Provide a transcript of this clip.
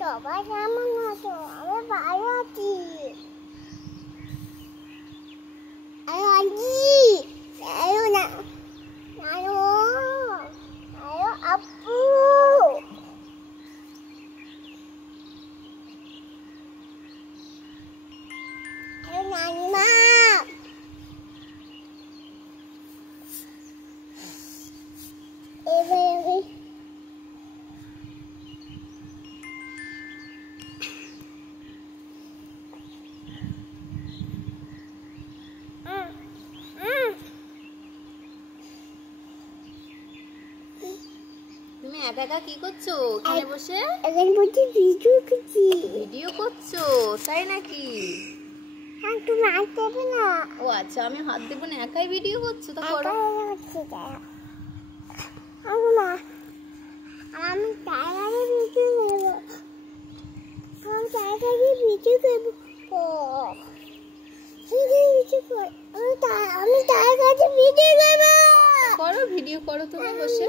সবাই কেমন আছো? আমি ভালো আছি। আপু নানিমা তুমি একা একা কি করছো এখানে বসে? এখানে বসে ভিডিও করছি। ভিডিও করছো তাই নাকি? হ্যাঁ, তুমি হাত দেবে না? ও আচ্ছা, আমি হাত দেবো না, একাই ভিডিও করছো? তো করো। আমি টাইগারে ভিডিও করবো। আমি টাইগারে ভিডিও করবো। আমি টাইগারে ভিডিও করবো। করো, ভিডিও করো তুমি বসে।